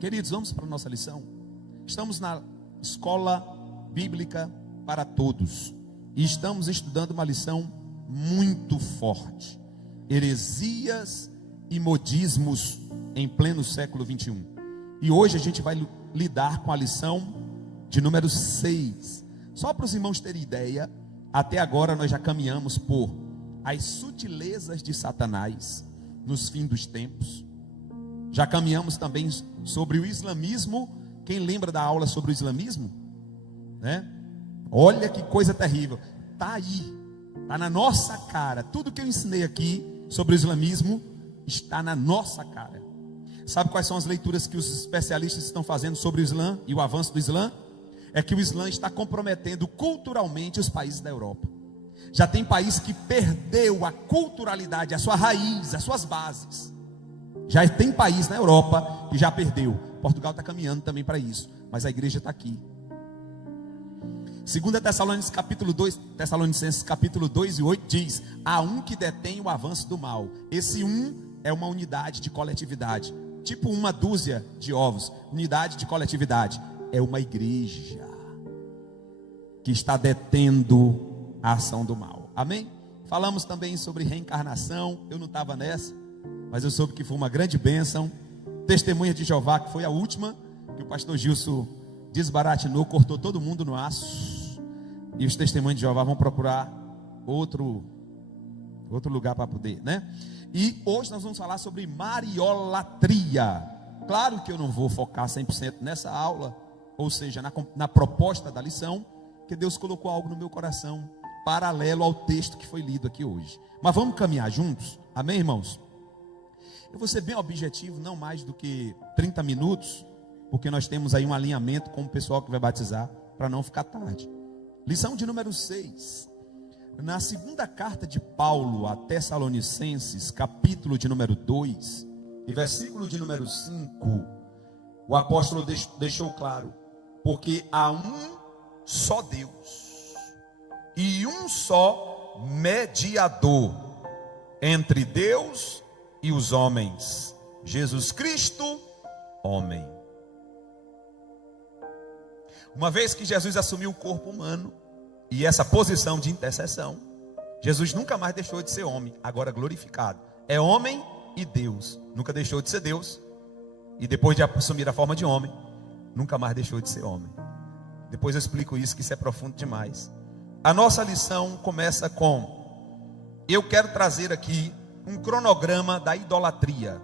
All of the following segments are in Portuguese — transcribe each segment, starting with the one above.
Queridos, vamos para a nossa lição. Estamos na escola bíblica para todos e estamos estudando uma lição muito forte: heresias e modismos em pleno século 21. E hoje a gente vai lidar com a lição de número 6. Só para os irmãos terem ideia, até agora nós já caminhamos por as sutilezas de Satanás nos fins dos tempos. Já caminhamos também sobre o islamismo. Quem lembra da aula sobre o islamismo? Né? Olha que coisa terrível. Está aí, está na nossa cara. Tudo que eu ensinei aqui sobre o islamismo está na nossa cara. Sabe quais são as leituras que os especialistas estão fazendo sobre o Islã e o avanço do Islã? É que o Islã está comprometendo culturalmente os países da Europa. Já tem país que perdeu a culturalidade, a sua raiz, as suas bases. Já tem país na Europa que já perdeu. Portugal está caminhando também para isso, mas a igreja está aqui. 2 Tessalonicenses capítulo 2 e 8 diz: há um que detém o avanço do mal. Esse um é uma unidade de coletividade, tipo uma dúzia de ovos. Unidade de coletividade é uma igreja que está detendo a ação do mal. Amém? Falamos também sobre reencarnação. Eu não estava nessa, mas eu soube que foi uma grande bênção. Testemunha de Jeová, que foi a última, que o pastor Gilson desbaratinou, cortou todo mundo no aço. E os testemunhos de Jeová vão procurar outro lugar para poder, né? E hoje nós vamos falar sobre mariolatria. Claro que eu não vou focar 100% nessa aula, ou seja, na proposta da lição, que Deus colocou algo no meu coração, paralelo ao texto que foi lido aqui hoje. Mas vamos caminhar juntos? Amém, irmãos? Eu vou ser bem objetivo, não mais do que 30 minutos, porque nós temos aí um alinhamento com o pessoal que vai batizar, para não ficar tarde. Lição de número 6. Na segunda carta de Paulo a Tessalonicenses, capítulo de número 2, e versículo de número 5, o apóstolo deixou claro: porque há um só Deus e um só mediador entre Deus e os homens, Jesus Cristo, homem. Uma vez que Jesus assumiu o corpo humano e essa posição de intercessão, Jesus nunca mais deixou de ser homem, agora glorificado. É homem e Deus, nunca deixou de ser Deus. E depois de assumir a forma de homem, nunca mais deixou de ser homem. Depois eu explico isso, que isso é profundo demais. A nossa lição começa com: eu quero trazer aqui um cronograma da idolatria.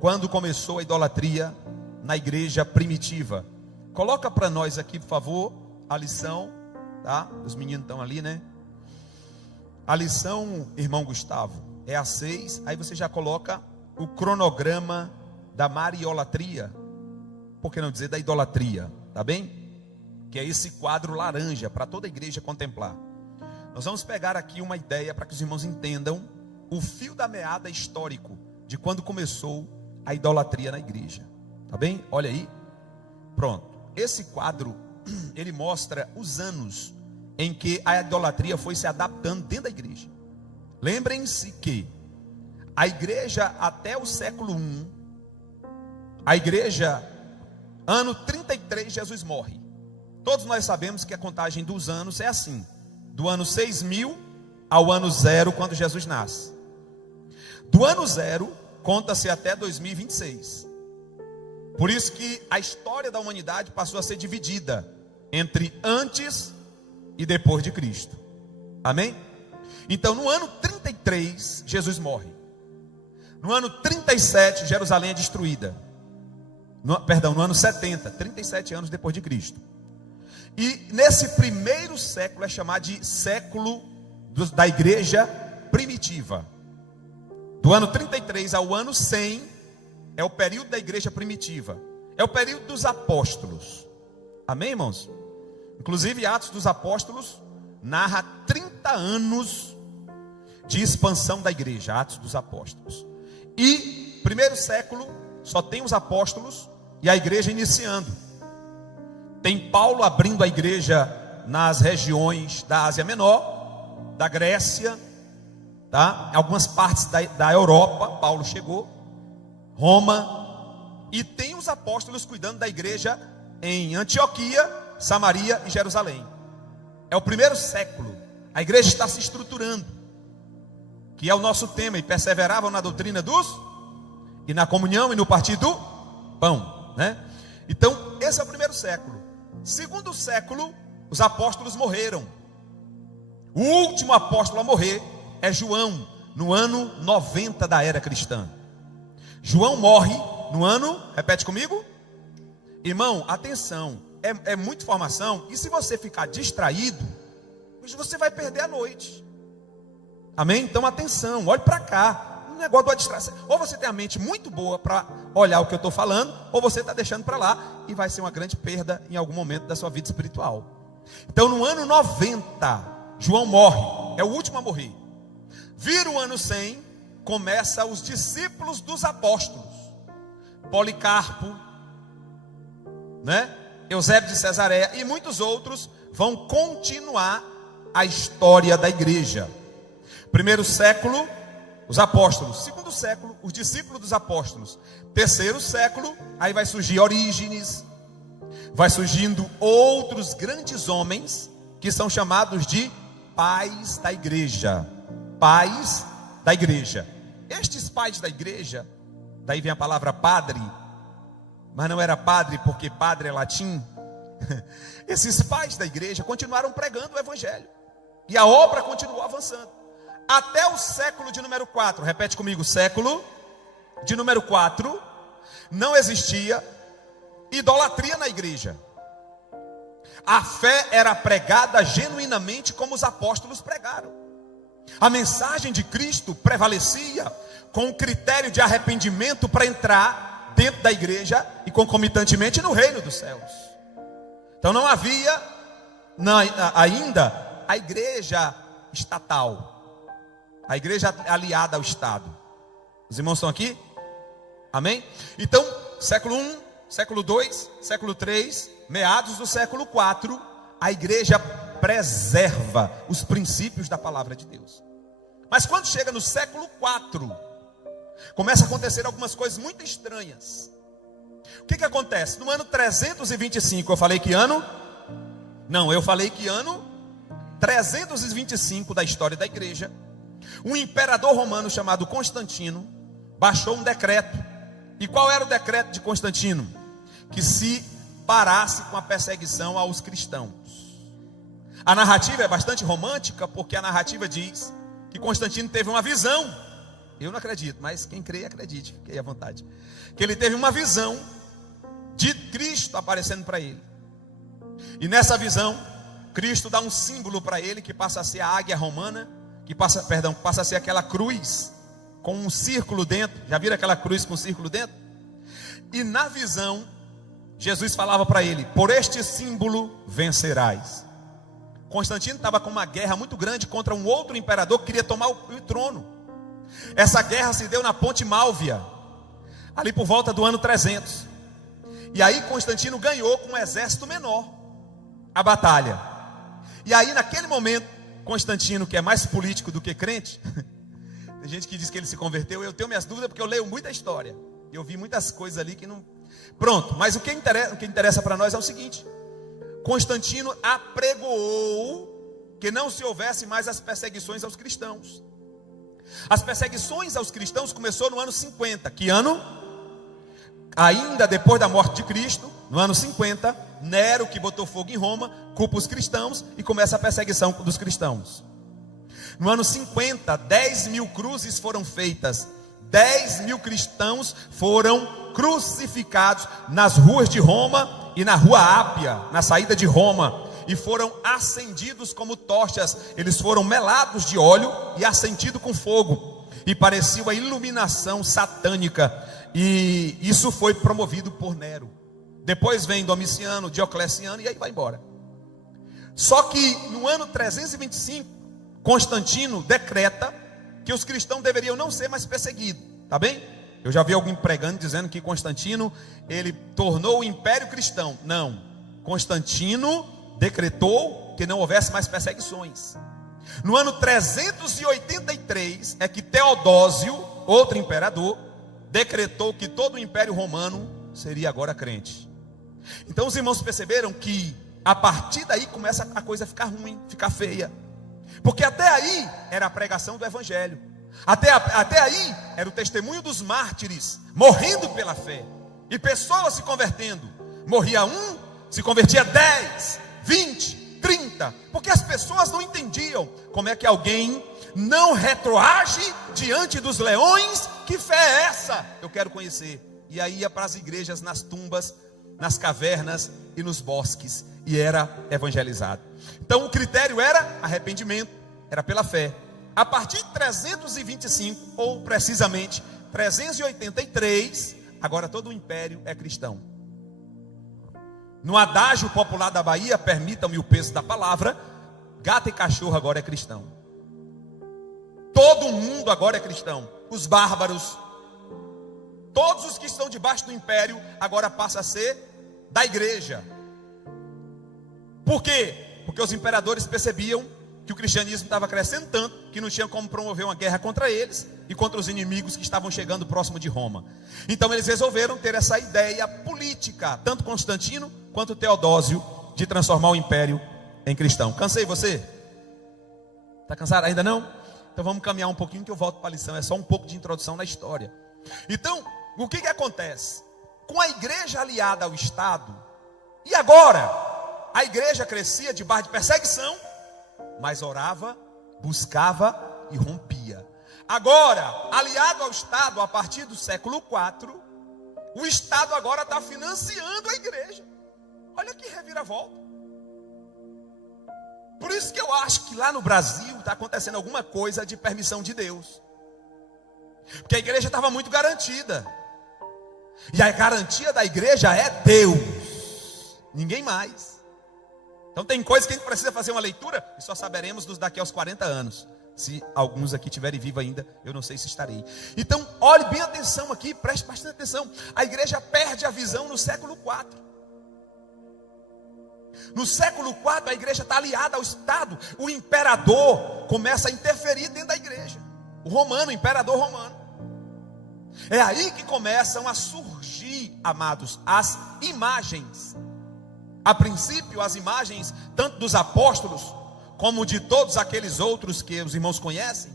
Quando começou a idolatria na igreja primitiva? Coloca para nós aqui, por favor, a lição, tá? Os meninos estão ali, né? A lição, irmão Gustavo, é a 6. Aí você já coloca o cronograma da mariolatria. Por que não dizer da idolatria? Tá bem? Que é esse quadro laranja para toda a igreja contemplar. Nós vamos pegar aqui uma ideia para que os irmãos entendam o fio da meada histórico de quando começou a idolatria na igreja. Tá bem? Olha aí. Pronto. Esse quadro, ele mostra os anos em que a idolatria foi se adaptando dentro da igreja. Lembrem-se que a igreja até o século I, a igreja, ano 33, Jesus morre. Todos nós sabemos que a contagem dos anos é assim: do ano 6000 ao ano 0, quando Jesus nasce. Do ano 0, conta-se até 2026. Por isso que a história da humanidade passou a ser dividida entre antes e depois de Cristo. Amém? Então no ano 33, Jesus morre. No ano 37, Jerusalém é destruída. No ano 70, 37 anos depois de Cristo. E nesse primeiro século é chamado de século da igreja primitiva. Do ano 33 ao ano 100 é o período da igreja primitiva. É o período dos apóstolos. Amém, irmãos? Inclusive, Atos dos Apóstolos narra 30 anos de expansão da igreja. Atos dos Apóstolos. E primeiro século só tem os apóstolos e a igreja iniciando. Tem Paulo abrindo a igreja nas regiões da Ásia Menor, da Grécia, tá? Algumas partes da Europa. Paulo chegou, Roma, e tem os apóstolos cuidando da igreja em Antioquia, Samaria e Jerusalém. É o primeiro século. A igreja está se estruturando, que é o nosso tema, e perseveravam na doutrina e na comunhão e no partir do pão, né? Então, esse é o primeiro século. Segundo século, os apóstolos morreram. O último apóstolo a morrer é João, no ano 90 da era cristã. João morre no ano, repete comigo. Irmão, atenção, é muita informação, e se você ficar distraído, você vai perder a noite. Amém? Então atenção, olhe para cá. Um negócio da distração. Ou você tem a mente muito boa para olhar o que eu estou falando, ou você está deixando para lá, e vai ser uma grande perda em algum momento da sua vida espiritual. Então no ano 90, João morre, é o último a morrer. Vira o ano 100, começa os discípulos dos apóstolos. Policarpo, né? Eusébio de Cesareia e muitos outros vão continuar a história da igreja. Primeiro século, os apóstolos. Segundo século, os discípulos dos apóstolos. Terceiro século, aí vai surgir Orígenes. Vai surgindo outros grandes homens que são chamados de pais da igreja. Pais da igreja. Estes pais da igreja, daí vem a palavra padre, mas não era padre porque padre é latim. Esses pais da igreja continuaram pregando o evangelho, e a obra continuou avançando até o século de número 4. Repete comigo, século de número 4. Não existia idolatria na igreja. A fé era pregada genuinamente como os apóstolos pregaram. A mensagem de Cristo prevalecia com o critério de arrependimento para entrar dentro da igreja e concomitantemente no reino dos céus. Então não havia ainda a igreja estatal, a igreja aliada ao Estado. Os irmãos estão aqui? Amém? Então, século 1, século 2, século 3, meados do século 4, a igreja preserva os princípios da palavra de Deus. Mas quando chega no século 4, começa a acontecer algumas coisas muito estranhas. O que acontece? No ano 325, eu falei que ano? Não, eu falei que ano 325 da história da igreja, um imperador romano chamado Constantino baixou um decreto. E qual era o decreto de Constantino? Que se parasse com a perseguição aos cristãos. A narrativa é bastante romântica, porque a narrativa diz que Constantino teve uma visão. Eu não acredito, mas quem crê, acredite, fiquei à vontade. Que ele teve uma visão de Cristo aparecendo para ele. E nessa visão, Cristo dá um símbolo para ele, que passa a ser a águia romana, passa a ser aquela cruz com um círculo dentro. Já viram aquela cruz com um círculo dentro? E na visão, Jesus falava para ele: por este símbolo vencerás. Constantino estava com uma guerra muito grande contra um outro imperador que queria tomar o trono. Essa guerra se deu na Ponte Málvia, ali por volta do ano 300. E aí Constantino ganhou com um exército menor a batalha. E aí naquele momento, Constantino, que é mais político do que crente, tem gente que diz que ele se converteu. Eu tenho minhas dúvidas porque eu leio muita história, eu vi muitas coisas ali que não... Pronto, mas o que interessa para nós é o seguinte: Constantino apregoou que não se houvesse mais as perseguições aos cristãos. As perseguições aos cristãos começou no ano 50. Que ano? Ainda depois da morte de Cristo, no ano 50, Nero, que botou fogo em Roma, culpa os cristãos e começa a perseguição dos cristãos. No ano 50, 10 mil cruzes foram feitas. 10 mil cristãos foram crucificados nas ruas de Roma e na rua Ápia, na saída de Roma, e foram acendidos como tochas. Eles foram melados de óleo e acendidos com fogo, e parecia uma iluminação satânica. E isso foi promovido por Nero. Depois vem Domiciano, Diocleciano, e aí vai embora. Só que no ano 325, Constantino decreta que os cristãos deveriam não ser mais perseguidos. Tá bem? Eu já vi alguém pregando dizendo que Constantino, ele tornou o império cristão. Não, Constantino decretou que não houvesse mais perseguições. No ano 383 é que Teodósio, outro imperador, decretou que todo o império romano seria agora crente. Então os irmãos perceberam que a partir daí começa a coisa a ficar ruim, ficar feia. Porque até aí era a pregação do evangelho. Até aí era o testemunho dos mártires, morrendo pela fé. E pessoas se convertendo. Morria um, se convertia 10, 20, 30. Porque as pessoas não entendiam como é que alguém não retroage diante dos leões. Que fé é essa? Eu quero conhecer. E aí ia para as igrejas, nas tumbas, nas cavernas e nos bosques, e era evangelizado. Então o critério era arrependimento, era pela fé. A partir de 325, ou precisamente 383, agora todo o império é cristão. No adágio popular da Bahia, permitam-me o peso da palavra, gato e cachorro agora é cristão. Todo mundo agora é cristão. Os bárbaros, todos os que estão debaixo do império, agora passa a ser da igreja. Por quê? Porque os imperadores percebiam que o cristianismo estava crescendo tanto, que não tinha como promover uma guerra contra eles e contra os inimigos que estavam chegando próximo de Roma. Então eles resolveram ter essa ideia política, tanto Constantino quanto Teodósio, de transformar o império em cristão. Cansei você? Está cansado? Ainda não? Então vamos caminhar um pouquinho que eu volto para a lição. É só um pouco de introdução na história. Então, o que acontece? Com a igreja aliada ao Estado, e agora, a igreja crescia debaixo de perseguição, mas orava, buscava e rompia. Agora, aliado ao Estado, a partir do século IV, o Estado agora está financiando a igreja. Olha que reviravolta. Por isso que eu acho que lá no Brasil está acontecendo alguma coisa de permissão de Deus. Porque a igreja estava muito garantida. E a garantia da igreja é Deus, ninguém mais. Então tem coisas que a gente precisa fazer uma leitura e só saberemos nos daqui aos 40 anos. Se alguns aqui estiverem vivos ainda, eu não sei se estarei. Então olhe bem atenção aqui, preste bastante atenção. A igreja perde a visão no século IV. No século IV a igreja está aliada ao Estado. O imperador começa a interferir dentro da igreja. O romano, o imperador romano. É aí que começam a surgir, amados, as imagens. A princípio, as imagens, tanto dos apóstolos, como de todos aqueles outros que os irmãos conhecem,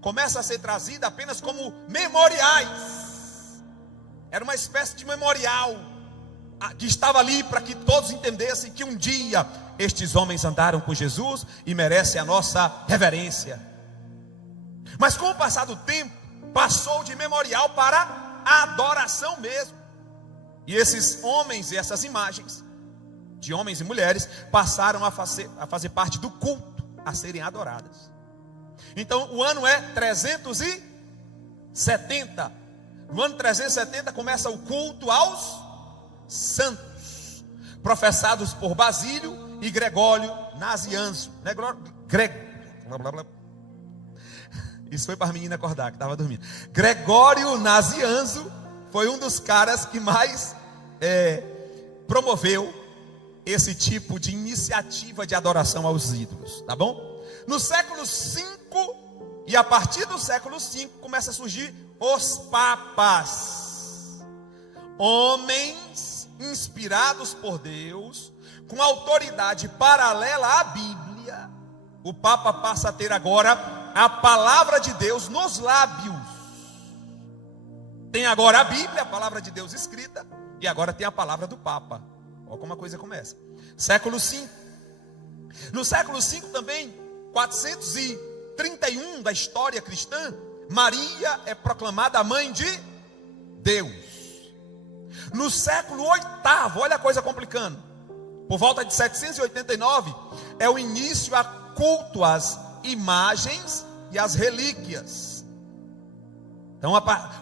começa a ser trazida apenas como memoriais. Era uma espécie de memorial, que estava ali para que todos entendessem que um dia estes homens andaram com Jesus e merecem a nossa reverência. Mas com o passar do tempo, passou de memorial para adoração mesmo. E esses homens e essas imagens, de homens e mulheres, passaram a fazer parte do culto, a serem adoradas. Então o ano é 370. No ano 370 começa o culto aos santos, professados por Basílio e Gregório Nazianzo. Isso foi para a menina acordar, que estava dormindo. Gregório Nazianzo foi um dos caras que mais promoveu esse tipo de iniciativa de adoração aos ídolos, tá bom? No século V, e a partir do século V, começa a surgir os papas. Homens inspirados por Deus, com autoridade paralela à Bíblia. O Papa passa a ter agora a palavra de Deus nos lábios. Tem agora a Bíblia, a palavra de Deus escrita, e agora tem a palavra do Papa. Olha como a coisa começa. Século V. No século V também, 431 da história cristã, Maria é proclamada a mãe de Deus. No século VIII, olha a coisa complicando, por volta de 789, é o início a culto às imagens e às relíquias. Então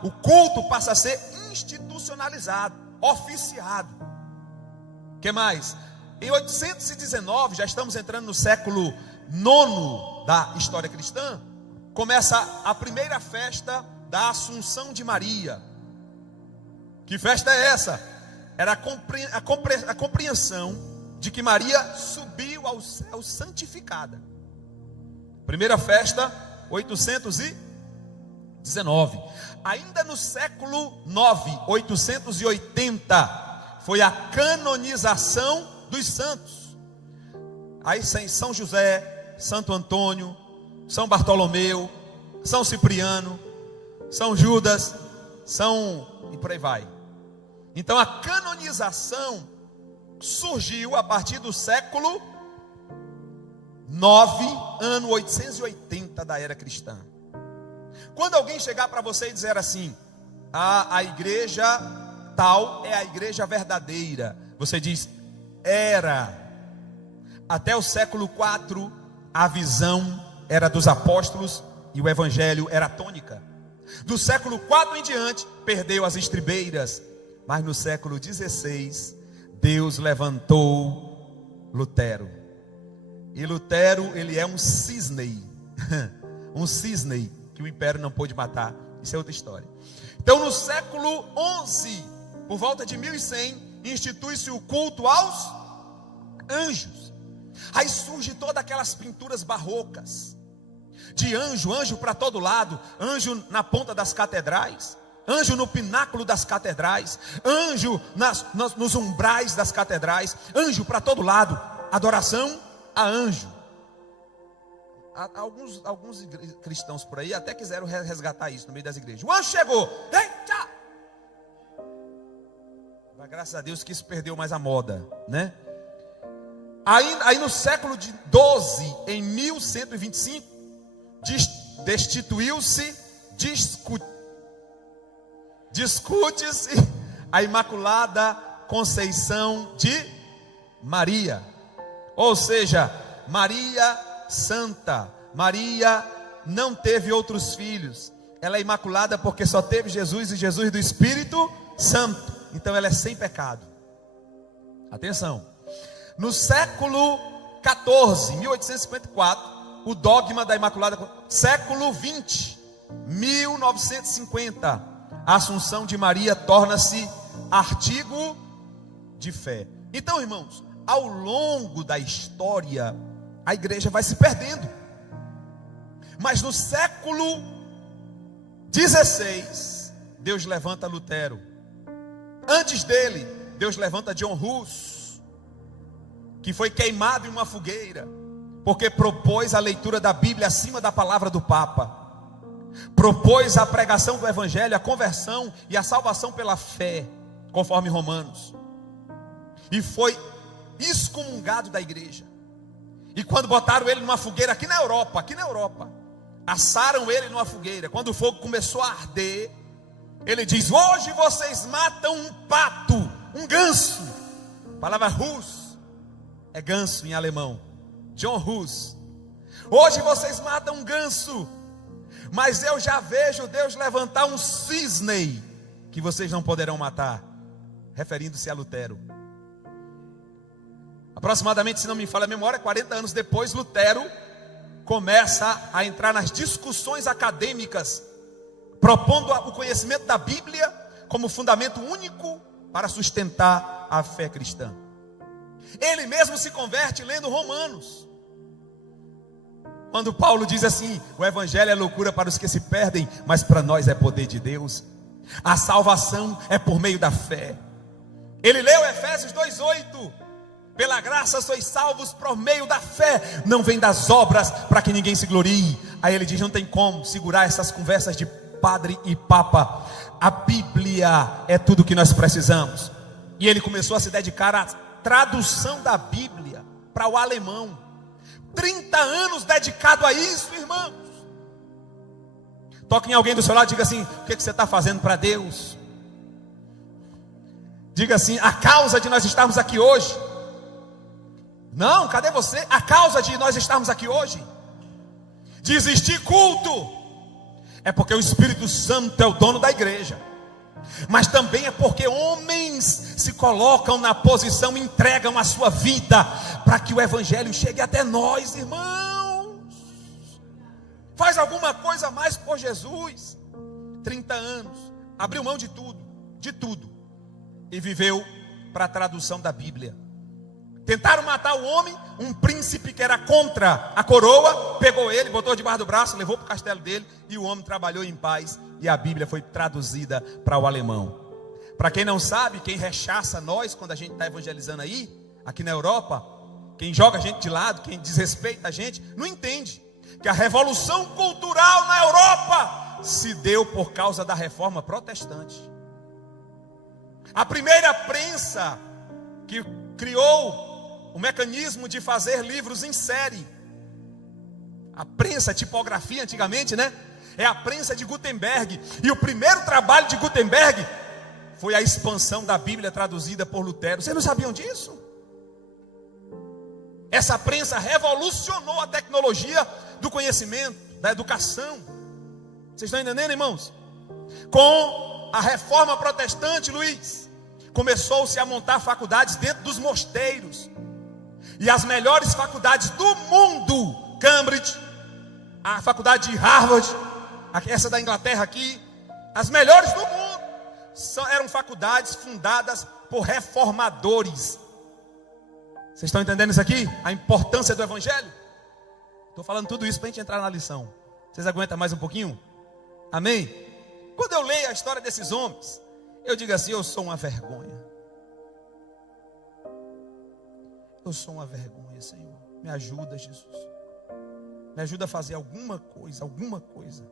o culto passa a ser institucionalizado, oficiado. O que mais? Em 819, já estamos entrando no século IX da história cristã, começa a primeira festa da Assunção de Maria. Que festa é essa? Era a compreensão de que Maria subiu ao céu santificada. Primeira festa, 819. ainda no século 9, 880, foi a canonização dos santos. Aí São José, Santo Antônio, São Bartolomeu, São Cipriano, São Judas, e por aí vai. Então a canonização surgiu a partir do século 9, ano 880 da era cristã. Quando alguém chegar para você e dizer assim: a igreja tal é a igreja verdadeira, você diz: era. Até o século 4 a visão era dos apóstolos e o evangelho era a tônica. Do século 4 em diante perdeu as estribeiras, mas no século 16 Deus levantou Lutero. E Lutero, ele é um cisne, um cisne que o império não pôde matar. Isso é outra história. Então no século 11, por volta de 1100, institui-se o culto aos anjos. Aí surge todas aquelas pinturas barrocas, de anjo para todo lado, anjo na ponta das catedrais, anjo no pináculo das catedrais, anjo nos umbrais das catedrais, anjo para todo lado, adoração a anjo. Alguns cristãos por aí até quiseram resgatar isso no meio das igrejas. O anjo chegou, eita! Mas graças a Deus que isso perdeu mais a moda, né? Aí no século de 12, em 1125, destituiu-se, discute-se a Imaculada Conceição de Maria. Ou seja, Maria Santa. Maria não teve outros filhos. Ela é imaculada porque só teve Jesus e Jesus do Espírito Santo. Então ela é sem pecado. Atenção. No século 14, 1854, o dogma da Imaculada. Século 20, 1950, a Assunção de Maria torna-se artigo de fé. Então, irmãos, ao longo da história, a igreja vai se perdendo. Mas no século 16, Deus levanta Lutero. Antes dele, Deus levanta John Hus, que foi queimado em uma fogueira, porque propôs a leitura da Bíblia acima da palavra do Papa. Propôs a pregação do Evangelho, a conversão e a salvação pela fé, conforme Romanos. E foi excomungado da igreja. E quando botaram ele numa fogueira aqui na Europa, assaram ele numa fogueira. Quando o fogo começou a arder, ele diz: hoje vocês matam um pato, um ganso. A palavra Hus é ganso em alemão. John Hus. Hoje vocês matam um ganso, mas eu já vejo Deus levantar um cisne que vocês não poderão matar. Referindo-se a Lutero. Aproximadamente, se não me falha a memória, 40 anos depois, Lutero começa a entrar nas discussões acadêmicas, propondo o conhecimento da Bíblia como fundamento único para sustentar a fé cristã. Ele mesmo se converte lendo Romanos, quando Paulo diz assim: o evangelho é loucura para os que se perdem, mas para nós é poder de Deus. A salvação é por meio da fé. Ele leu Efésios 2:8: pela graça sois salvos por meio da fé, não vem das obras para que ninguém se glorie. Aí ele diz: não tem como segurar essas conversas de padre e papa, a Bíblia é tudo o que nós precisamos. E ele começou a se dedicar à tradução da Bíblia para o alemão. 30 anos dedicado a isso, irmãos. Toque em alguém do seu lado e diga assim: o que você está fazendo para Deus? Diga assim: a causa de nós estarmos aqui hoje. Não, cadê você? A causa de nós estarmos aqui hoje, de existir culto, é porque o Espírito Santo é o dono da igreja. Mas também é porque homens se colocam na posição, entregam a sua vida para que o evangelho chegue até nós, irmãos. Faz alguma coisa mais por Jesus. 30 anos, abriu mão de tudo, e viveu para a tradução da Bíblia. Tentaram matar o homem, um príncipe que era contra a coroa, pegou ele, botou debaixo do braço, levou para o castelo dele, e o homem trabalhou em paz, e a Bíblia foi traduzida para o alemão. Para quem não sabe, quem rechaça nós, quando a gente está evangelizando aí, aqui na Europa, quem joga a gente de lado, quem desrespeita a gente, não entende que a revolução cultural na Europa se deu por causa da reforma protestante. A primeira prensa que criou o mecanismo de fazer livros em série, a prensa, a tipografia antigamente, né? É a prensa de Gutenberg. E o primeiro trabalho de Gutenberg foi a expansão da Bíblia traduzida por Lutero. Vocês não sabiam disso? Essa prensa revolucionou a tecnologia do conhecimento, da educação. Vocês estão entendendo, irmãos? Com a reforma protestante, Luiz, começou-se a montar faculdades dentro dos mosteiros. E as melhores faculdades do mundo, Cambridge, a faculdade de Harvard, essa da Inglaterra aqui, as melhores do mundo, eram faculdades fundadas por reformadores. Vocês estão entendendo isso aqui? A importância do Evangelho? Estou falando tudo isso para a gente entrar na lição. Vocês aguentam mais um pouquinho? Amém? Quando eu leio a história desses homens, eu digo assim: eu sou uma vergonha. Eu sou uma vergonha, Senhor. Me ajuda, Jesus. Me ajuda a fazer alguma coisa, alguma coisa.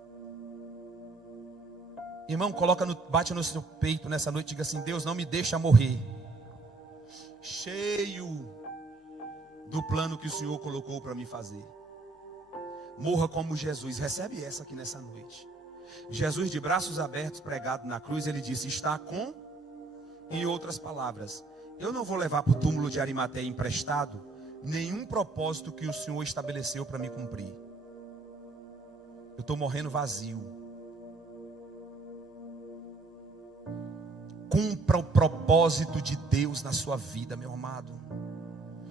Irmão, bate no seu peito nessa noite e diga assim: Deus, não me deixa morrer cheio do plano que o Senhor colocou para me fazer. Morra como Jesus. Recebe essa aqui nessa noite. Jesus, de braços abertos, pregado na cruz, ele disse: está com, em outras palavras, eu não vou levar para o túmulo de Arimateia emprestado nenhum propósito que o Senhor estabeleceu para me cumprir. Eu estou morrendo vazio. Cumpra o propósito de Deus na sua vida, meu amado.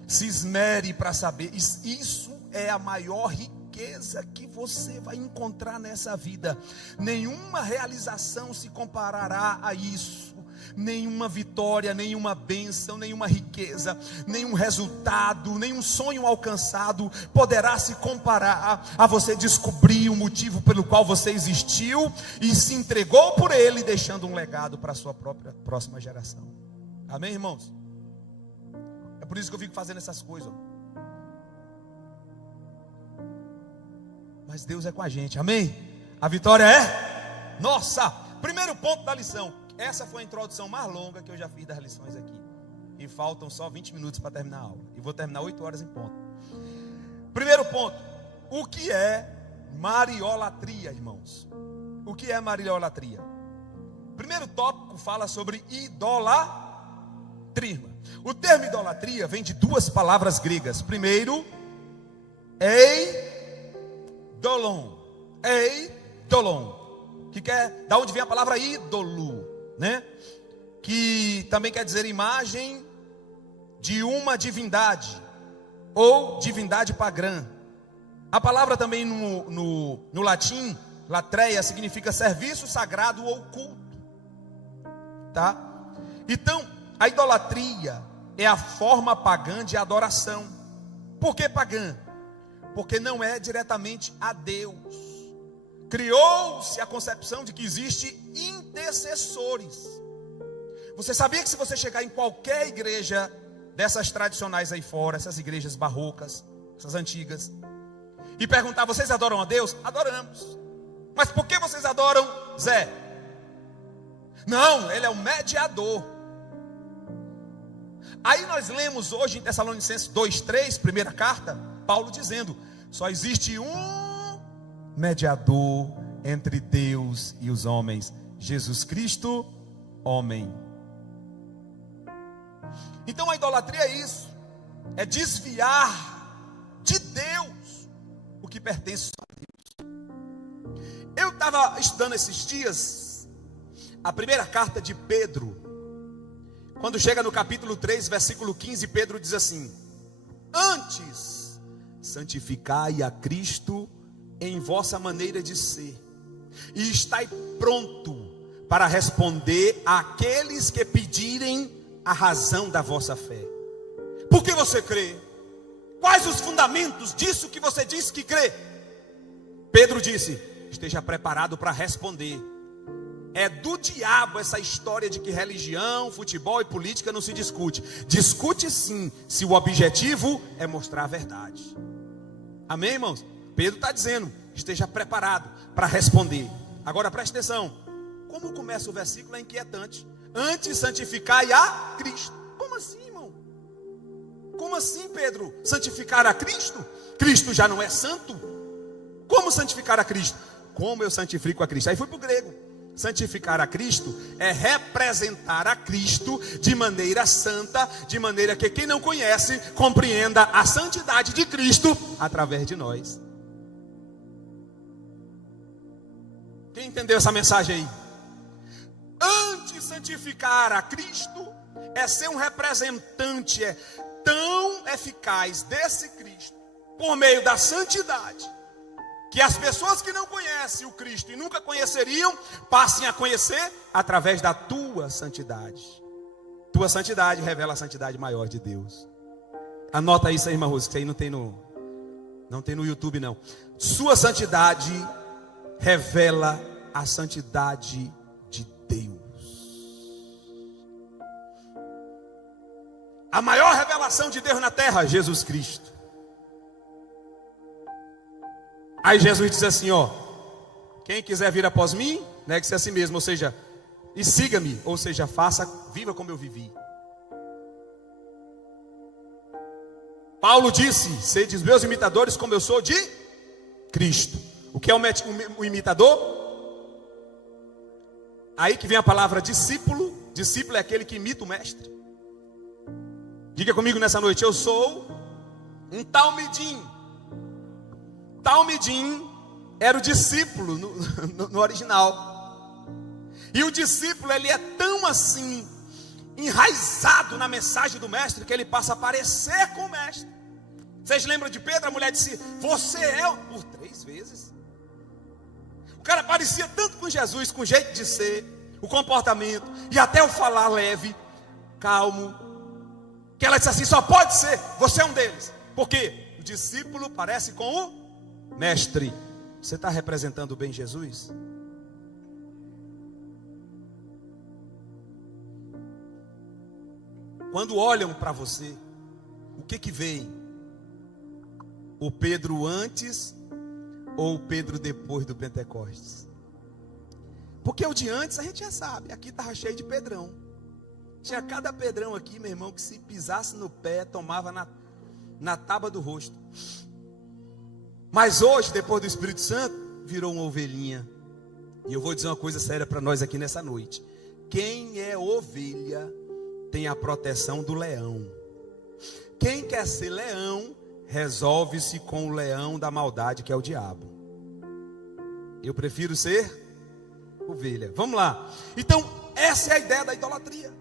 Se esmere para saber. Isso é a maior riqueza que você vai encontrar nessa vida. Nenhuma realização se comparará a isso. Nenhuma vitória, nenhuma bênção, nenhuma riqueza, nenhum resultado, nenhum sonho alcançado poderá se comparar a você descobrir o motivo pelo qual você existiu e se entregou por ele, deixando um legado para a sua própria próxima geração. Amém, irmãos? É por isso que eu fico fazendo essas coisas. Mas Deus é com a gente, amém? A vitória é nossa. Primeiro ponto da lição. Essa foi a introdução mais longa que eu já fiz das lições aqui. E faltam só 20 minutos para terminar a aula. E vou terminar 8 horas em ponto. Primeiro ponto. O que é mariolatria, irmãos? O que é mariolatria? Primeiro tópico fala sobre idolatria. O termo idolatria vem de duas palavras gregas. Primeiro, eidolon. Eidolon. Da onde vem a palavra ídolo, né? Que também quer dizer imagem de uma divindade ou divindade pagã. A palavra também no latim, latreia, significa serviço sagrado ou culto, tá? Então, a idolatria é a forma pagã de adoração. Por que pagã? Porque não é diretamente a Deus. Criou-se a concepção de que existe intercessores. Você sabia que se você chegar em qualquer igreja dessas tradicionais aí fora, essas igrejas barrocas, essas antigas, e perguntar: vocês adoram a Deus? Adoramos. Mas por que vocês adoram Zé? Não, ele é o mediador. Aí nós lemos hoje em Tessalonicenses 2:3, primeira carta, Paulo dizendo: só existe um mediador entre Deus e os homens, Jesus Cristo, homem. Então a idolatria é isso, é desviar de Deus o que pertence a Deus. Eu estava estudando esses dias a primeira carta de Pedro. Quando chega no capítulo 3, versículo 15, Pedro diz assim: antes santificai a Cristo em vossa maneira de ser, e estai pronto para responder àqueles que pedirem a razão da vossa fé. Por Por que você crê? Quais os fundamentos disso que você diz que crê? Pedro disse: esteja preparado para responder. É do diabo essa história de que religião, futebol e política não se discute. Discute sim, se o objetivo é mostrar a verdade. Amém, irmãos? Pedro está dizendo: esteja preparado para responder. Agora preste atenção. Como começa o versículo é inquietante. Antes santificai a Cristo. Como assim, irmão? Como assim, Pedro? Santificar a Cristo? Cristo já não é santo? Como santificar a Cristo? Como eu santifico a Cristo? Aí fui para o grego. Santificar a Cristo é representar a Cristo de maneira santa, de maneira que quem não conhece compreenda a santidade de Cristo através de nós. Quem entendeu essa mensagem aí? Antes santificar a Cristo é ser um representante tão eficaz desse Cristo por meio da santidade, que as pessoas que não conhecem o Cristo e nunca conheceriam, passem a conhecer através da tua santidade. Tua santidade revela a santidade maior de Deus. Anota isso aí, irmã Rose, que isso aí não tem no YouTube não. Sua santidade revela a santidade de Deus. A maior revelação de Deus na terra, Jesus Cristo. Aí Jesus diz assim, ó: quem quiser vir após mim, negue-se a si mesmo, ou seja, e siga-me, ou seja, viva como eu vivi. Paulo disse: sede os meus imitadores como eu sou de Cristo. O que é o imitador? Aí que vem a palavra discípulo. Discípulo é aquele que imita o mestre. Diga comigo nessa noite: eu sou um talmidim. Talmidim era o discípulo no original. E o discípulo, ele é tão assim enraizado na mensagem do mestre, que ele passa a parecer com o mestre. Vocês lembram de Pedro? A mulher disse: você é por 3 vezes. O cara parecia tanto com Jesus, com o jeito de ser, o comportamento e até o falar leve, calmo, que ela disse assim: só pode ser, você é um deles. Por quê? O discípulo parece com o mestre. Você está representando bem Jesus? Quando olham para você, o que vem? O Pedro antes ou o Pedro depois do Pentecostes? Porque o de antes a gente já sabe. Aqui estava cheio de Pedrão. Tinha cada Pedrão aqui, meu irmão, que se pisasse no pé, tomava na tábua do rosto. Mas hoje, depois do Espírito Santo, virou uma ovelhinha. E eu vou dizer uma coisa séria para nós aqui nessa noite. Quem é ovelha tem a proteção do leão. Quem quer ser leão, resolve-se com o leão da maldade, que é o diabo. Eu prefiro ser ovelha. Vamos lá. Então, essa é a ideia da idolatria.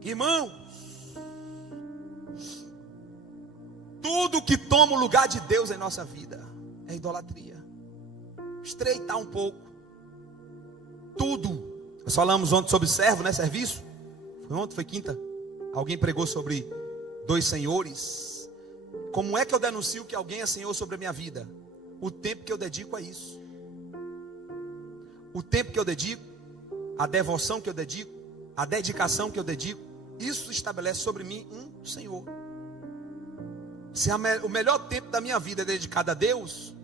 Irmãos, tudo que toma o lugar de Deus em nossa vida é idolatria. Estreitar um pouco. Tudo. Nós falamos ontem sobre servo, né? Serviço. Foi ontem, foi quinta. Alguém pregou sobre 2 senhores. Como é que eu denuncio que alguém é senhor sobre a minha vida? O tempo que eu dedico a isso. O tempo que eu dedico, a devoção que eu dedico, a dedicação que eu dedico, isso estabelece sobre mim um senhor. Se o melhor tempo da minha vida é dedicado a Deus,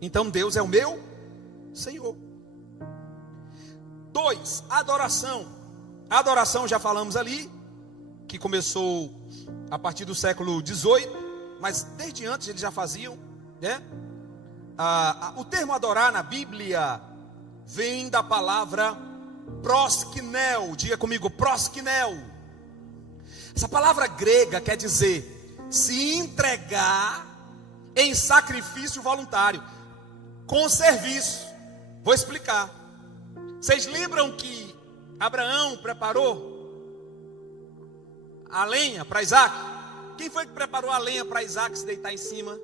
então Deus é o meu Senhor. 2, adoração. A adoração já falamos ali, que começou a partir do século 18, mas desde antes eles já faziam, né? O termo adorar na Bíblia vem da palavra proskinel. Diga comigo, proskinel. Essa palavra grega quer dizer se entregar em sacrifício voluntário, com serviço. Vou explicar. Vocês lembram que Abraão preparou a lenha para Isaac? Quem foi que preparou a lenha para Isaac se deitar em cima?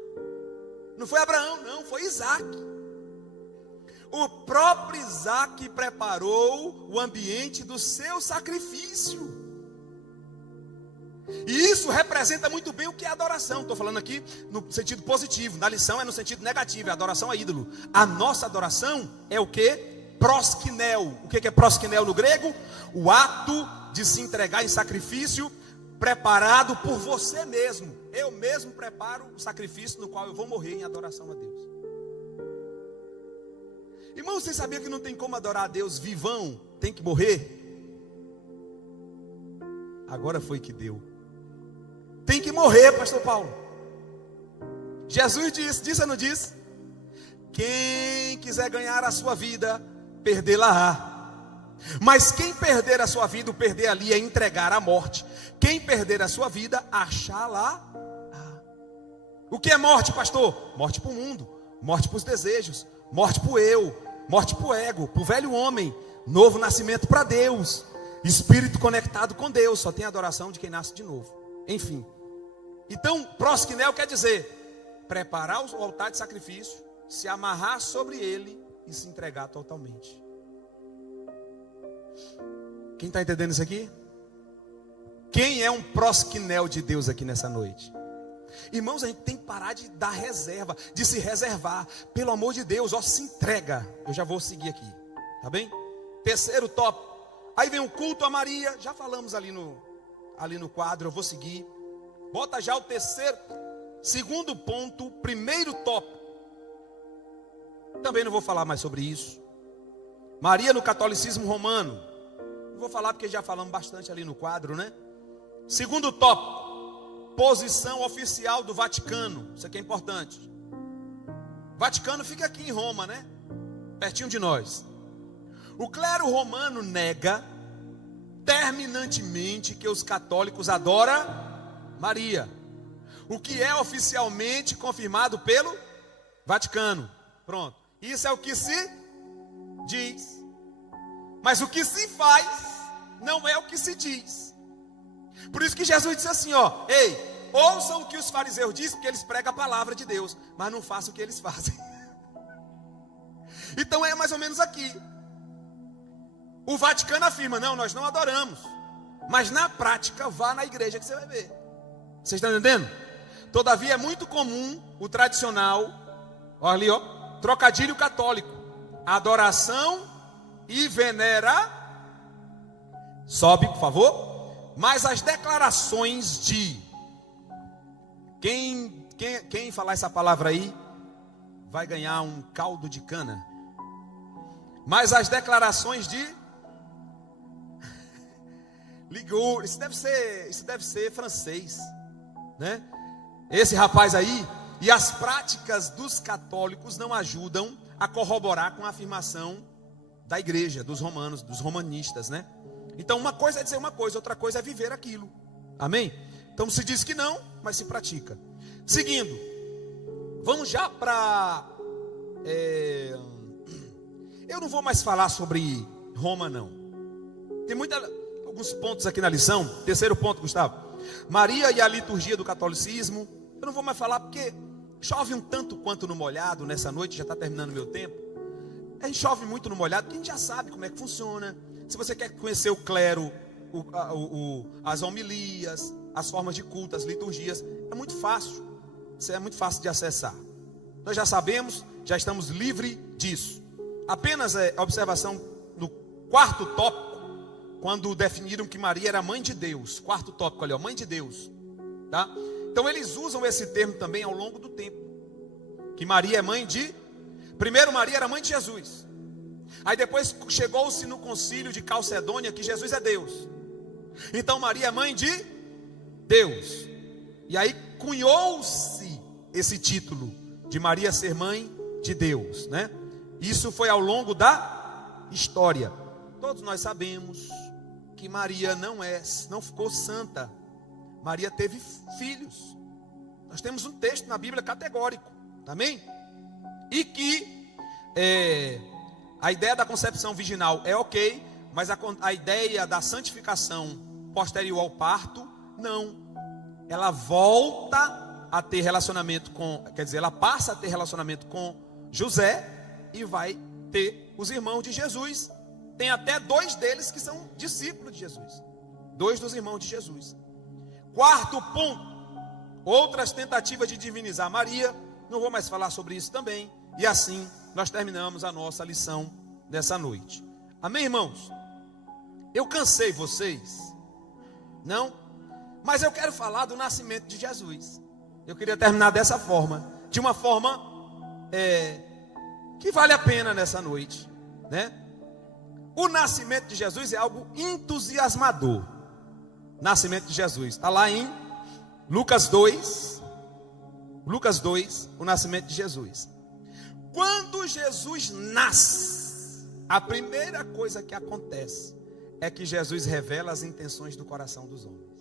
Não foi Abraão, não, foi Isaac. O próprio Isaac preparou o ambiente do seu sacrifício. E isso representa muito bem o que é adoração. Estou falando aqui no sentido positivo. Na lição é no sentido negativo, é adoração a ídolo. A nossa adoração é o que? Proskinel. O que é proskinel no grego? O ato de se entregar em sacrifício preparado por você mesmo. Eu mesmo preparo o sacrifício no qual eu vou morrer em adoração a Deus. Irmão, você sabia que não tem como adorar a Deus vivão? Tem que morrer? Agora foi que deu. Tem que morrer, pastor Paulo. Jesus disse ou não disse? Quem quiser ganhar a sua vida, perdê-la-á. Mas quem perder a sua vida, o perder ali é entregar à morte. Quem perder a sua vida, achá-la. O que é morte, pastor? Morte para o mundo, morte para os desejos, morte para o eu, morte para o ego, para o velho homem. Novo nascimento para Deus, espírito conectado com Deus. Só tem adoração de quem nasce de novo. Enfim, então proskinel quer dizer preparar o altar de sacrifício, se amarrar sobre ele e se entregar totalmente. Quem está entendendo isso aqui? Quem é um proskinel de Deus aqui nessa noite? Irmãos, a gente tem que parar de dar reserva, de se reservar. Pelo amor de Deus, ó, se entrega. Eu já vou seguir aqui, tá bem? Terceiro tópico. Aí vem o culto a Maria. Já falamos ali no quadro, eu vou seguir. Bota já o terceiro, segundo ponto, primeiro tópico. Também não vou falar mais sobre isso. Maria no catolicismo romano. Não vou falar porque já falamos bastante ali no quadro, né? Segundo tópico, posição oficial do Vaticano. Isso aqui é importante. O Vaticano fica aqui em Roma, né? Pertinho de nós. O clero romano nega terminantemente que os católicos adoram Maria, o que é oficialmente confirmado pelo Vaticano. Pronto. Isso é o que se diz. Mas o que se faz não é o que se diz. Por isso que Jesus disse assim, ó: ei, ouçam o que os fariseus dizem, porque eles pregam a palavra de Deus, mas não façam o que eles fazem. Então é mais ou menos aqui. O Vaticano afirma, não, nós não adoramos. Mas na prática, vá na igreja que você vai ver. Vocês estão entendendo? Todavia é muito comum o tradicional, olha ali, ó, trocadilho católico, adoração e venera. Sobe, por favor. Mas as declarações de quem falar essa palavra aí vai ganhar um caldo de cana. Mas as declarações de ligou, isso deve ser francês, né? Esse rapaz aí. E as práticas dos católicos não ajudam a corroborar com a afirmação da igreja, dos romanos, dos romanistas, né? Então uma coisa é dizer uma coisa, outra coisa é viver aquilo. Amém? Então se diz que não, mas se pratica. Seguindo, vamos já para eu não vou mais falar sobre Roma, não. Tem alguns pontos aqui na lição. Terceiro ponto, Gustavo: Maria e a liturgia do catolicismo. Eu não vou mais falar porque chove um tanto quanto no molhado nessa noite. Já está terminando o meu tempo. A gente chove muito no molhado, porque a gente já sabe como é que funciona. Se você quer conhecer o clero, as homilias, as formas de culto, as liturgias, é muito fácil. Isso é muito fácil de acessar. Nós já sabemos, já estamos livres disso. Apenas observação no quarto tópico, quando definiram que Maria era mãe de Deus. Quarto tópico ali, ó, mãe de Deus, tá? Então eles usam esse termo também ao longo do tempo, que Maria é mãe de... Primeiro Maria era mãe de Jesus. Aí depois chegou-se no concílio de Calcedônia que Jesus é Deus. Então Maria é mãe de Deus. E aí cunhou-se esse título de Maria ser mãe de Deus, né? Isso foi ao longo da história. Todos nós sabemos que Maria não ficou santa. Maria teve filhos. Nós temos um texto na Bíblia categórico, amém? E que a ideia da concepção virginal é ok, mas a ideia da santificação posterior ao parto, não. Ela volta a ter relacionamento com, quer dizer, ela passa a ter relacionamento com José e vai ter os irmãos de Jesus. Tem até 2 deles que são discípulos de Jesus. 2 dos irmãos de Jesus. Quarto ponto, outras tentativas de divinizar Maria. Não vou mais falar sobre isso também. E assim nós terminamos a nossa lição dessa noite. Amém, irmãos? Eu cansei vocês? Não? Mas eu quero falar do nascimento de Jesus. Eu queria terminar dessa forma, de uma forma que vale a pena nessa noite, né? O nascimento de Jesus é algo entusiasmador. Nascimento de Jesus, está lá em Lucas 2, o nascimento de Jesus. Quando Jesus nasce, a primeira coisa que acontece é que Jesus revela as intenções do coração dos homens.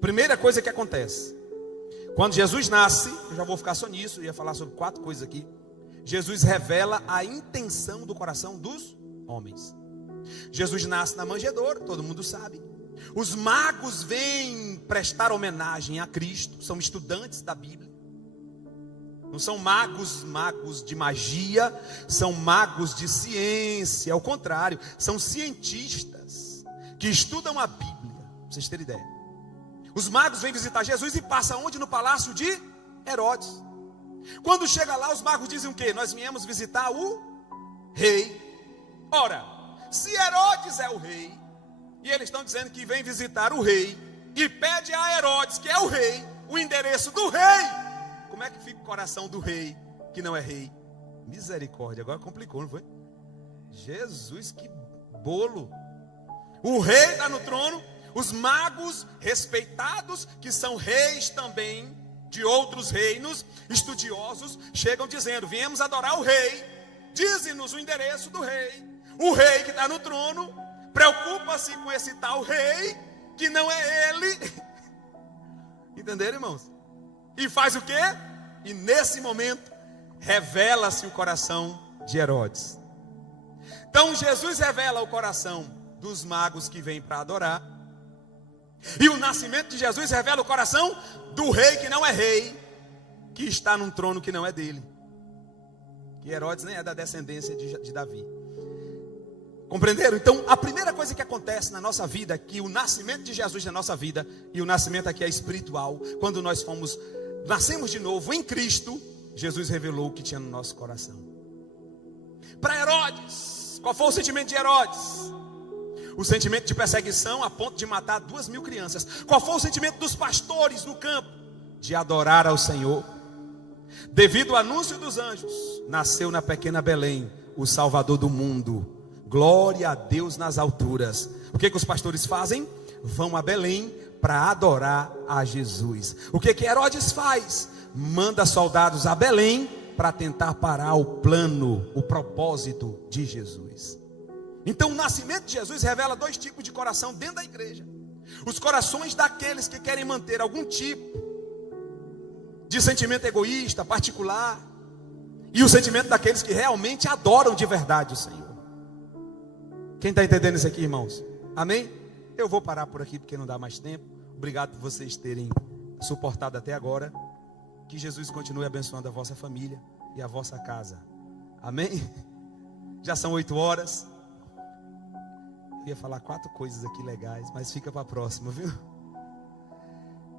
Primeira coisa que acontece, quando Jesus nasce, eu já vou ficar só nisso, eu ia falar sobre 4 coisas aqui. Jesus revela a intenção do coração dos homens. Jesus nasce na manjedoura, todo mundo sabe. Os magos vêm prestar homenagem a Cristo, são estudantes da Bíblia. Não são magos de magia, são magos de ciência, ao contrário, são cientistas que estudam a Bíblia, pra vocês terem ideia. Os magos vêm visitar Jesus e passam onde? No palácio de Herodes. Quando chega lá, os magos dizem o quê? Nós viemos visitar o rei. Ora, se Herodes é o rei, e eles estão dizendo que vem visitar o rei, e pede a Herodes, que é o rei, o endereço do rei, como é que fica o coração do rei, que não é rei? Misericórdia, agora complicou, não foi? Jesus, que bolo. O rei está no trono, os magos respeitados, que são reis também, de outros reinos, estudiosos, chegam dizendo, viemos adorar o rei, dize-nos o endereço do rei. O rei que está no trono, preocupa-se com esse tal rei, que não é ele. Entenderam, irmãos? E faz o quê? E nesse momento, revela-se o coração de Herodes. Então Jesus revela o coração dos magos que vêm para adorar. E o nascimento de Jesus revela o coração do rei que não é rei, que está num trono que não é dele. Que Herodes nem é da descendência de Davi. Compreenderam? Então, a primeira coisa que acontece na nossa vida, que o nascimento de Jesus na nossa vida, e o nascimento aqui é espiritual, quando nós nascemos de novo em Cristo, Jesus revelou o que tinha no nosso coração. Para Herodes, qual foi o sentimento de Herodes? O sentimento de perseguição a ponto de matar 2.000 crianças. Qual foi o sentimento dos pastores no campo? De adorar ao Senhor. Devido ao anúncio dos anjos, nasceu na pequena Belém o Salvador do mundo. Glória a Deus nas alturas. O que os pastores fazem? Vão a Belém para adorar a Jesus. O que Herodes faz? Manda soldados a Belém para tentar parar o plano, o propósito de Jesus. Então o nascimento de Jesus revela 2 tipos de coração dentro da igreja. Os corações daqueles que querem manter algum tipo de sentimento egoísta, particular, e o sentimento daqueles que realmente adoram de verdade o Senhor. Quem está entendendo isso aqui, irmãos? Amém? Eu vou parar por aqui porque não dá mais tempo. Obrigado por vocês terem suportado até agora. Que Jesus continue abençoando a vossa família e a vossa casa. Amém? Já são 8 horas. Eu ia falar 4 coisas aqui legais, mas fica para a próxima, viu?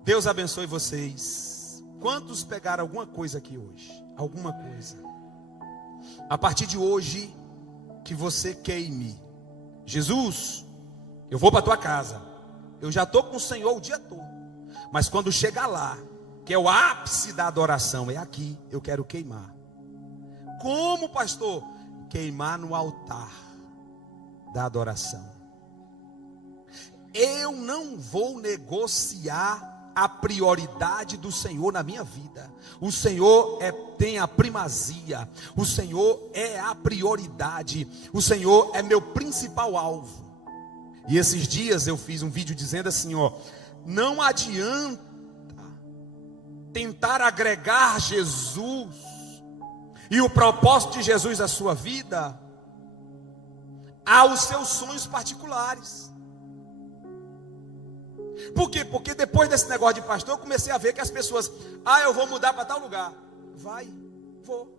Deus abençoe vocês. Quantos pegaram alguma coisa aqui hoje? Alguma coisa. A partir de hoje, que você queime. Jesus, eu vou para a tua casa. Eu já estou com o Senhor o dia todo. Mas quando chegar lá, que é o ápice da adoração, é aqui, eu quero queimar. Como, pastor? Queimar no altar da adoração. Eu não vou negociar a prioridade do Senhor na minha vida. O Senhor tem a primazia. O Senhor é a prioridade. O Senhor é meu principal alvo. E esses dias eu fiz um vídeo dizendo assim, não adianta tentar agregar Jesus e o propósito de Jesus à sua vida aos seus sonhos particulares. Por quê? Porque depois desse negócio de pastor, eu comecei a ver que as pessoas, eu vou mudar para tal lugar. Vai, vou.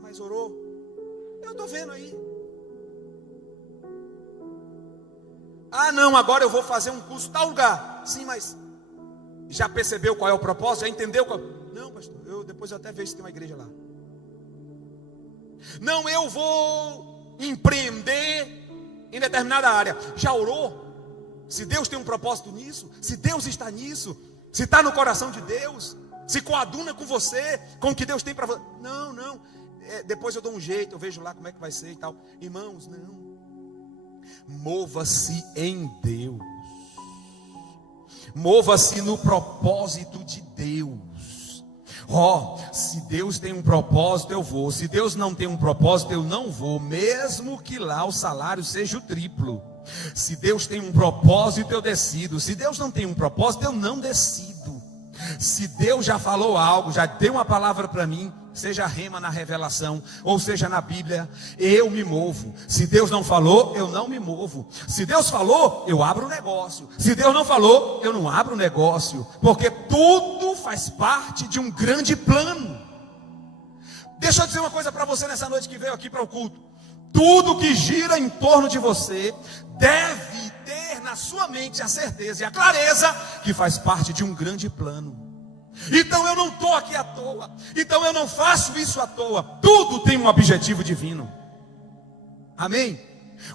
Mas orou? Eu estou vendo aí. Ah, não, agora eu vou fazer um curso em tal lugar. Sim, mas já percebeu qual é o propósito? Já entendeu qual? Não, pastor, depois eu até vejo se tem uma igreja lá. Não, eu vou empreender em determinada área. Já orou? Se Deus tem um propósito nisso, se Deus está nisso, se está no coração de Deus, se coaduna com você, com o que Deus tem para você. Não, depois eu dou um jeito, eu vejo lá como é que vai ser e tal. Irmãos, não. Mova-se em Deus. Mova-se no propósito de Deus. Se Deus tem um propósito, eu vou. Se Deus não tem um propósito, eu não vou, mesmo que lá o salário seja o triplo. Se Deus tem um propósito, eu decido. Se Deus não tem um propósito, eu não decido. Se Deus já falou algo, já deu uma palavra para mim, seja rema na revelação, ou seja na Bíblia, eu me movo. Se Deus não falou, eu não me movo. Se Deus falou, eu abro o negócio. Se Deus não falou, eu não abro o negócio. Porque tudo faz parte de um grande plano. Deixa eu dizer uma coisa para você nessa noite que veio aqui para o culto. Tudo que gira em torno de você deve ter na sua mente a certeza e a clareza que faz parte de um grande plano. Então eu não estou aqui à toa. Então eu não faço isso à toa. Tudo tem um objetivo divino. Amém?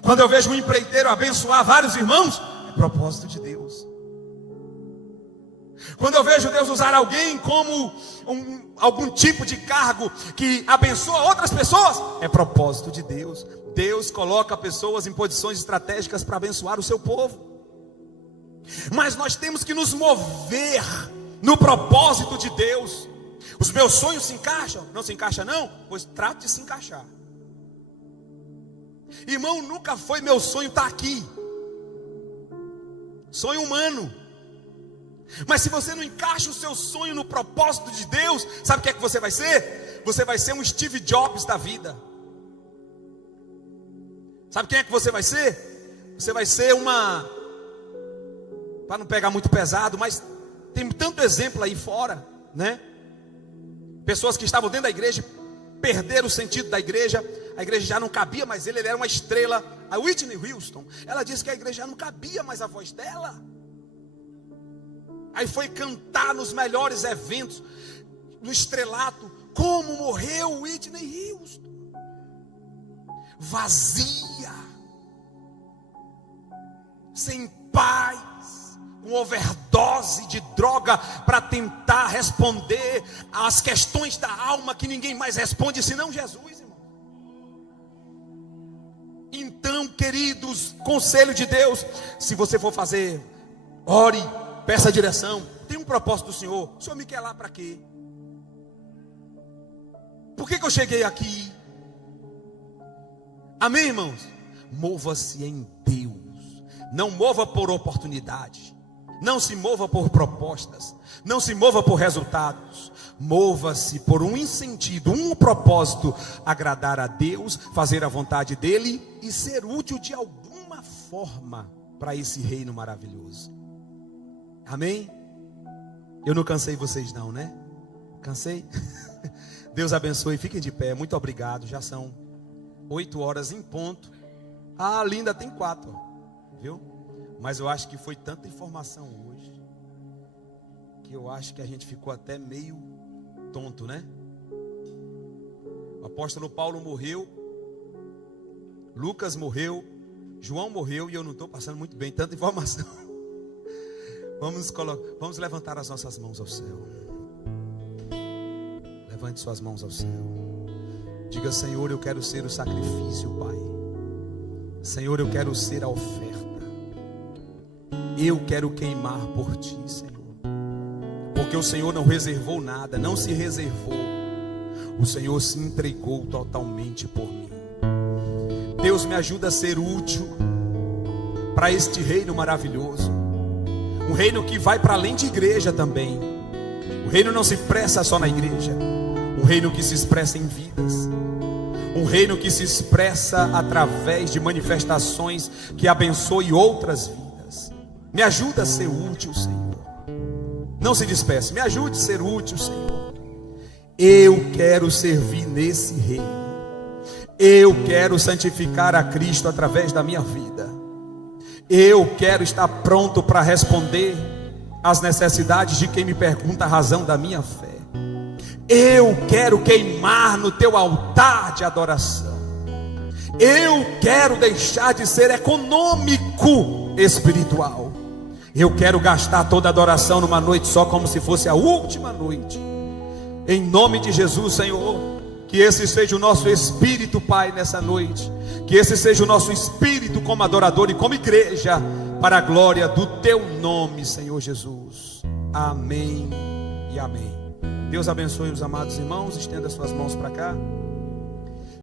Quando eu vejo um empreiteiro abençoar vários irmãos, é propósito de Deus. Quando eu vejo Deus usar alguém como algum tipo de cargo que abençoa outras pessoas, é propósito de Deus. Deus coloca pessoas em posições estratégicas para abençoar o seu povo. Mas nós temos que nos mover no propósito de Deus. Os meus sonhos se encaixam? Não se encaixa não? Pois trate de se encaixar. Irmão, nunca foi meu sonho estar aqui. Sonho humano. Mas se você não encaixa o seu sonho no propósito de Deus, sabe o que é que você vai ser? Você vai ser um Steve Jobs da vida. Sabe quem é que você vai ser? Você vai ser uma... Para não pegar muito pesado, mas tem tanto exemplo aí fora, né? Pessoas que estavam dentro da igreja perderam o sentido da igreja. A igreja já não cabia mais ele era uma estrela. A Whitney Houston, ela disse que a igreja já não cabia mais a voz dela. Aí foi cantar nos melhores eventos, no estrelato, como morreu Whitney Houston. Vazia, sem paz, com overdose de droga para tentar responder às questões da alma que ninguém mais responde senão Jesus, irmão. Então, queridos, conselho de Deus, se você for fazer, ore, peça direção. Tem um propósito do Senhor. O Senhor me quer lá para quê? Por que eu cheguei aqui? Amém, irmãos? Mova-se em Deus. Não mova por oportunidade. Não se mova por propostas. Não se mova por resultados. Mova-se por um incentivo, um propósito: agradar a Deus, fazer a vontade dEle e ser útil de alguma forma para esse reino maravilhoso. Amém? Eu não cansei vocês não, né? Cansei? Deus abençoe, fiquem de pé, muito obrigado. Já são 8 horas em ponto. Ah, linda, tem 4, viu? Mas eu acho que foi tanta informação hoje que eu acho que a gente ficou até meio tonto, né? O apóstolo Paulo morreu, Lucas morreu, João morreu, e eu não estou passando muito bem, tanta informação. Vamos levantar as nossas mãos ao céu. Levante suas mãos ao céu. Diga: Senhor, eu quero ser o sacrifício, Pai. Senhor, eu quero ser a oferta. Eu quero queimar por Ti, Senhor. Porque o Senhor não reservou nada, não se reservou. O Senhor se entregou totalmente por mim. Deus, me ajuda a ser útil para este reino maravilhoso. Um reino que vai para além de igreja também. O reino não se expressa só na igreja. Um reino que se expressa em vidas. Um reino que se expressa através de manifestações que abençoe outras vidas. Me ajuda a ser útil, Senhor. Não se despeça, me ajude a ser útil, Senhor. Eu quero servir nesse reino. Eu quero santificar a Cristo através da minha vida. Eu quero estar pronto para responder às necessidades de quem me pergunta a razão da minha fé. Eu quero queimar no teu altar de adoração. Eu quero deixar de ser econômico espiritual. Eu quero gastar toda a adoração numa noite só, como se fosse a última noite. Em nome de Jesus, Senhor, que esse seja o nosso espírito, Pai, nessa noite. Que esse seja o nosso espírito como adorador e como igreja, para a glória do teu nome, Senhor Jesus. Amém e amém. Deus abençoe os amados irmãos. Estenda suas mãos para cá.